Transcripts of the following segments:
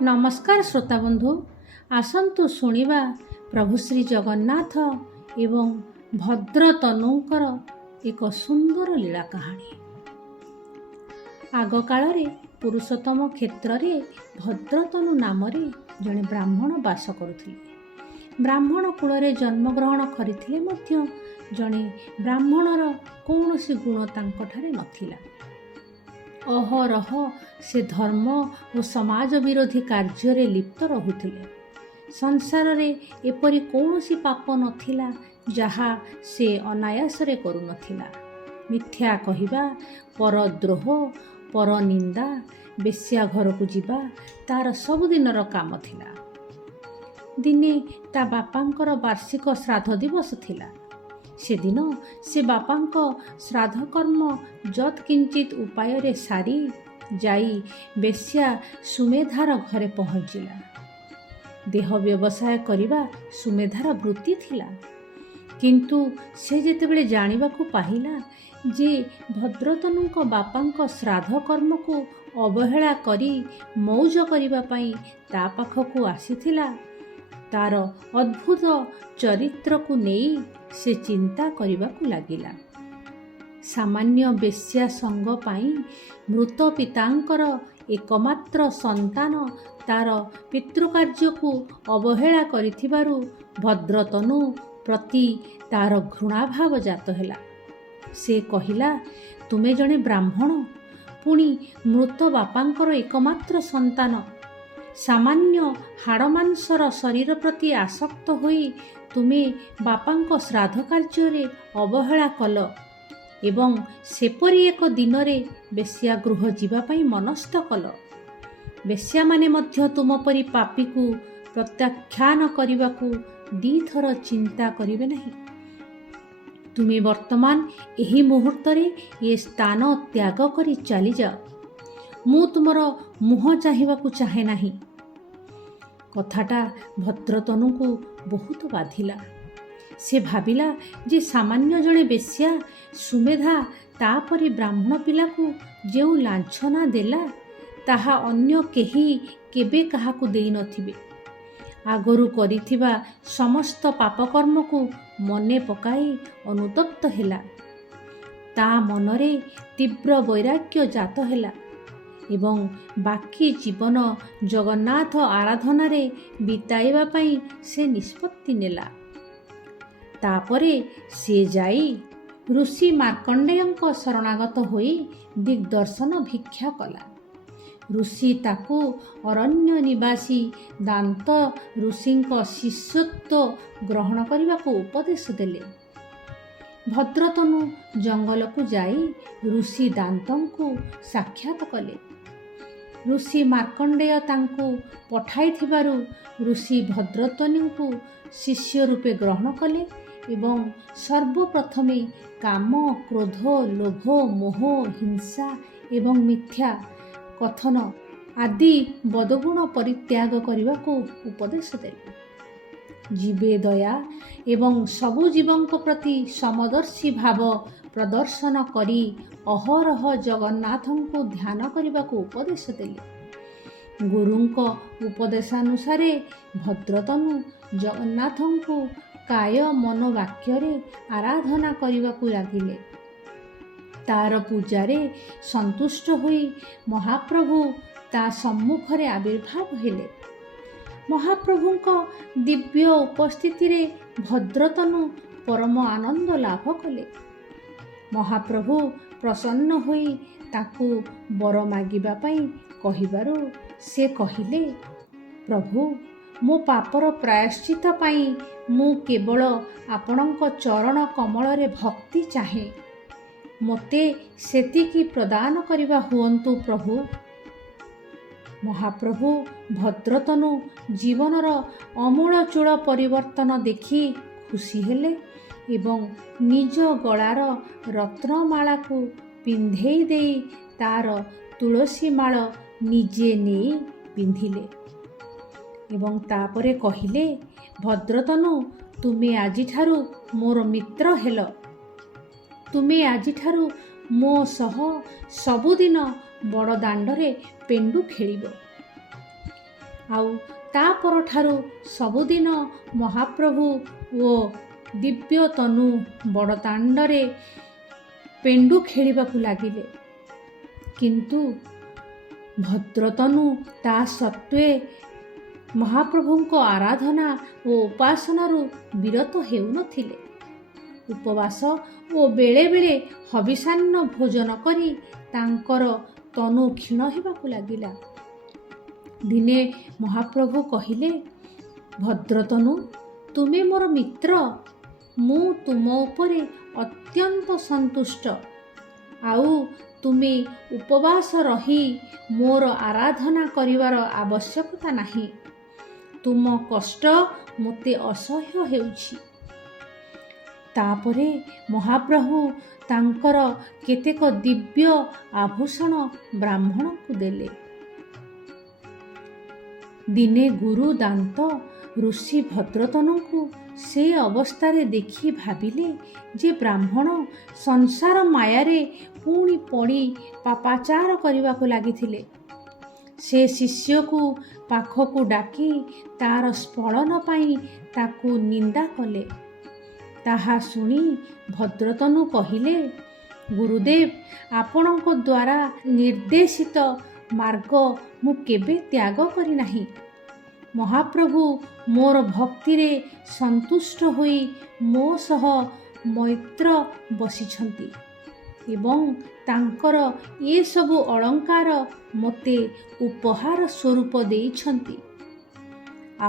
नमस्कार श्रोता बंधु, आसंतु शुणिबा प्रभु श्री जगन्नाथ एवं भद्रतनुंकर एक सुंदर लीला कहानी। आग काल पुरुषोत्तम क्षेत्र में भद्रतनु नाम जड़े ब्राह्मण बास करुथिले। ब्राह्मण कूल जन्मग्रहण करथिले मध्य जड़े ब्राह्मणर कौनसी गुण तांकठारे नथिला। अहरह से धर्म और समाज विरोधी कार्य लिप्त रहुथिले। संसार रे एपरी कौनसी पाप नथिला जहा से अनायास रे करू नथिला। मिथ्या कहिबा, परद्रोह, पर निंदा, बेश्या घर को जीवा तार सबुदिनर काम थिला। दिने ता बापांकर वार्षिक श्राद्ध दिवस थिला। से दिन से बापांको श्राद्ध कर्म जत किंचित उपाय रे सारी जाई बेश्या सुमेधार घरे पहुँचला। देह व्यवसाय करिबा सुमेधार वृत्ति थिला, किंतु से जेतेबेले जानिबा को पाहिला जे भद्रतनुंको बापांको श्राद्ध कर्म को अवहेला करी मौज करिबा पई ता पाखकु आसीथिला, तार अद्भुत चरित्र को नहीं से चिंता करने लगिला। सामान्य बेश्या संग पाई मृत पितांकर एकमात्र संतान तार पितृकार्य को अवहेला करिथिबारु भद्रतनु प्रति तार घृणाभाव जात हैला। से कहिला, तुमे जणे ब्राह्मण, पुणी मृत बापांकर एकमात्र संतान, सामान्य हाड़मांसर शरीर प्रति आसक्त होई तुमे बापांको श्राद्ध कार्य अवहेला कल एवं सेपरी एक दिन रे बेश्या गृह जीवापाई मनस्थ कल। बेश्या माने मध्य तुम परी पापी को प्रत्याख्यान करने को दीथर चिंता करिवे नहीं। तुमे वर्तमान एही मुहूर्त रे ये स्थान त्याग करी चली जाओ। मु तुमर मुह चाहिबा को चाहे नहीं। कथाटा भद्रतनु को बहुत बाधिला। से भाविला जे सामान्य जड़े बेश्या सुमेधा तापरी ब्राह्मण पिला को जेउ लांछना देला ताहा अन्य केही केबे काहाकु देई नथिबे। आगरु करिथिबा समस्त पापकर्म को मने पकाई अनुतप्त हेला। ता मनरे तीव्र वैराग्य जात हेला एवं बाकी जीवन जगन्नाथ आराधना रे बिताइबा पई से निष्पत्ति नेला। तापरे से जाई ऋषि मार्कंडेयଙ୍କ शरणागत होई दिग्दर्शन भिक्षा कला। ऋषि ताकू अरण्य निवासी दांत ऋषिଙ୍କ शिष्यत्व ग्रहण करने को उपदेश देले। भद्रतनु जंगल को जाई ऋषि दांतों को साक्षात कले। ऋषि मार्कंडेय तांको पठाई थिबारु ऋषि भद्रतनु को शिष्य रूपे ग्रहण कले एवं सर्वप्रथमे काम, क्रोध, लोभ, मोह, हिंसा एवं मिथ्या कथन आदि बदगुण परित्याग करने को उपदेश देले। जीवे दया एवं सबु जीवंक प्रति समदर्शी भाव प्रदर्शन करी अहरह जगन्नाथों को ध्यान करने को उपदेश देले। गुरुंक उपदेशानुसार भद्रतनु जगन्नाथों को काय मन वाक्य रे आराधना करने को लगिले। तार पूजारे संतुष्ट होई महाप्रभु ता सम्मुख रे आविर्भाव हेले। महाप्रभुंक दिव्य उपस्थिति रे भद्रतनु परम आनंद लाभ कले। महाप्रभु प्रसन्न होई ताकू वर मागिबा पई कहिबारु से कहिले, प्रभु मो पापर प्रायश्चित पाई मु केवल आपणक चरण कमल रे भक्ति चाहे। मते सेतिकी प्रदान करिबा हुअन्तु प्रभु। महाप्रभु भद्रतनु जीवनर अमूलचूल परिवर्तन देखि खुशी हेले एवं निज गଳାର रत्नमाला को पिंधेई देई तार तुलसी माळ निजे नहीं पिंधिले एवं तापरे कहिले, भद्रतनु तुमे आजिठारु मोर मित्र हेल। तुमे आजिठारु मो सह सबुदिन बड़ दांडरे पेंडु खेलिब। ଆଉ ତା ପରଠାରୁ ସବୁଦିନ ମହାପ୍ରଭୁ ଓ ଦିବ୍ୟ ତନୁ ବଡ଼ଦାଣ୍ଡରେ ପେଣ୍ଡୁ ଖେଳିବାକୁ ଲାଗିଲେ। କିନ୍ତୁ ଭଦ୍ରତନୁ ତା ସତ୍ତ୍ୱେ ମହାପ୍ରଭୁଙ୍କ ଆରାଧନା ଓ ଉପାସନାରୁ ବିରତ ହେଉନଥିଲେ। ଉପବାସ ଓ ବେଳେବେଳେ ହବିଷାନ୍ନ ଭୋଜନ କରି ତାଙ୍କର ତନୁ କ୍ଷୀଣ ହେବାକୁ ଲାଗିଲା। ଦିନେ ମହାପ୍ରଭୁ କହିଲେ, ଭଦ୍ରତନୁ, ତୁମେ ମୋର ମିତ୍ର, ମୁଁ ତୁମ ଉପରେ ଅତ୍ୟନ୍ତ ସନ୍ତୁଷ୍ଟ। ଆଉ ତୁମେ ଉପବାସ ରହି ମୋର ଆରାଧନା କରିବାର ଆବଶ୍ୟକତା ନାହିଁ। ତୁମ କଷ୍ଟ ମୋତେ ଅସହ୍ୟ ହେଉଛି। ତାପରେ ମହାପ୍ରଭୁ ତାଙ୍କର କେତେକ ଦିବ୍ୟ ଆଭୂଷଣ ବ୍ରାହ୍ମଣଙ୍କୁ ଦେଲେ। ଦିନେ ଗୁରୁ ଦାନ୍ତ ଋଷି ଭଦ୍ରତନୁଙ୍କୁ ସେ ଅବସ୍ଥାରେ ଦେଖି ଭାବିଲେ ଯେ ବ୍ରାହ୍ମଣ ସଂସାର ମାୟାରେ ପୁଣି ପଡ଼ି ପାପାଚାର କରିବାକୁ ଲାଗିଥିଲେ। ସେ ଶିଷ୍ୟକୁ ପାଖକୁ ଡାକି ତାର ସ୍ଫଳନ ପାଇଁ ତାକୁ ନିନ୍ଦା କଲେ। ତାହା ଶୁଣି ଭଦ୍ରତନୁ କହିଲେ, ଗୁରୁଦେବ, ଆପଣଙ୍କ ଦ୍ୱାରା ନିର୍ଦ୍ଦେଶିତ ମାର୍ଗ ମୁଁ କେବେ ତ୍ୟାଗ କରିନାହିଁ। ମହାପ୍ରଭୁ ମୋର ଭକ୍ତିରେ ସନ୍ତୁଷ୍ଟ ହୋଇ ମୋ ସହ ମୈତ୍ର ବସିଛନ୍ତି ଏବଂ ତାଙ୍କର ଏସବୁ ଅଳଙ୍କାର ମୋତେ ଉପହାର ସ୍ୱରୂପ ଦେଇଛନ୍ତି।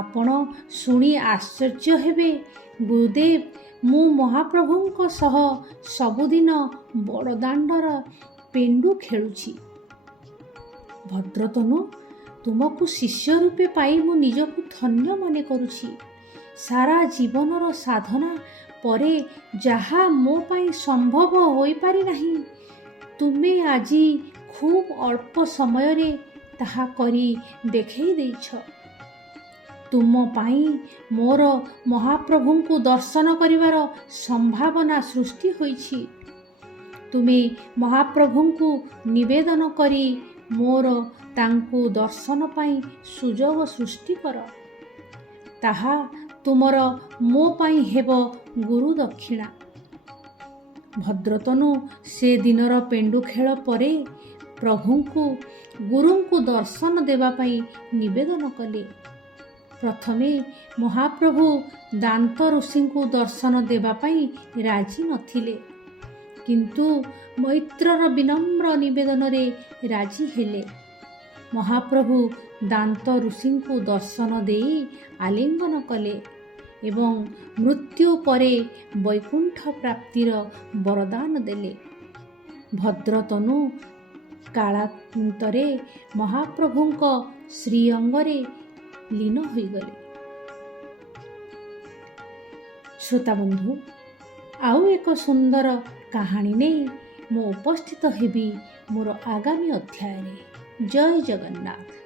ଆପଣ ଶୁଣି ଆଶ୍ଚର୍ଯ୍ୟ ହେବେ, ଗୁରୁଦେବ, ମୁଁ ମହାପ୍ରଭୁଙ୍କ ସହ ସବୁଦିନ ବଡ଼ଦାଣ୍ଡର ପେଣ୍ଡୁ ଖେଳୁଛି। ଭଦ୍ରତନୁ, ତୁମକୁ ଶିଷ୍ୟ ରୂପେ ପାଇ ମୁଁ ନିଜକୁ ଧନ୍ୟ ମନେ କରୁଛି। ସାରା ଜୀବନର ସାଧନା ପରେ ଯାହା ମୋ ପାଇଁ ସମ୍ଭବ ହୋଇପାରି ନାହିଁ, ତୁମେ ଆଜି ଖୁବ୍ ଅଳ୍ପ ସମୟରେ ତାହା କରି ଦେଖେଇ ଦେଇଛ। ତୁମ ପାଇଁ ମୋର ମହାପ୍ରଭୁଙ୍କୁ ଦର୍ଶନ କରିବାର ସମ୍ଭାବନା ସୃଷ୍ଟି ହୋଇଛି। ତୁମେ ମହାପ୍ରଭୁଙ୍କୁ ନିବେଦନ କରି ମୋର ତାଙ୍କୁ ଦର୍ଶନ ପାଇଁ ସୁଯୋଗ ସୃଷ୍ଟି କର। ତାହା ତୁମର ମୋ ପାଇଁ ହେବ ଗୁରୁ ଦକ୍ଷିଣା। ଭଦ୍ରତନୁ ସେ ଦିନର ପେଣ୍ଡୁ ଖେଳ ପରେ ପ୍ରଭୁଙ୍କୁ ଗୁରୁଙ୍କୁ ଦର୍ଶନ ଦେବା ପାଇଁ ନିବେଦନ କଲେ। ପ୍ରଥମେ ମହାପ୍ରଭୁ ଦାନ୍ତ ଋଷିଙ୍କୁ ଦର୍ଶନ ଦେବା ପାଇଁ ରାଜି ନଥିଲେ, କିନ୍ତୁ ମୈତ୍ରର ବିନମ୍ର ନିବେଦନରେ ରାଜି ହେଲେ। ମହାପ୍ରଭୁ ଦାନ୍ତ ଋଷିଙ୍କୁ ଦର୍ଶନ ଦେଇ ଆଲିଙ୍ଗନ କଲେ ଏବଂ ମୃତ୍ୟୁ ପରେ ବୈକୁଣ୍ଠ ପ୍ରାପ୍ତିର ବରଦାନ ଦେଲେ। ଭଦ୍ରତନୁ କାଳାନ୍ତରେ ମହାପ୍ରଭୁଙ୍କ ଶ୍ରୀଅଙ୍ଗରେ ଲୀନ ହୋଇଗଲେ। ଶ୍ରୋତାବନ୍ଧୁ, ଆଉ ଏକ ସୁନ୍ଦର କାହାଣୀ ନେଇ ମୁଁ ଉପସ୍ଥିତ ହେବି ମୋର ଆଗାମୀ ଅଧ୍ୟାୟରେ। ଜୟ ଜଗନ୍ନାଥ।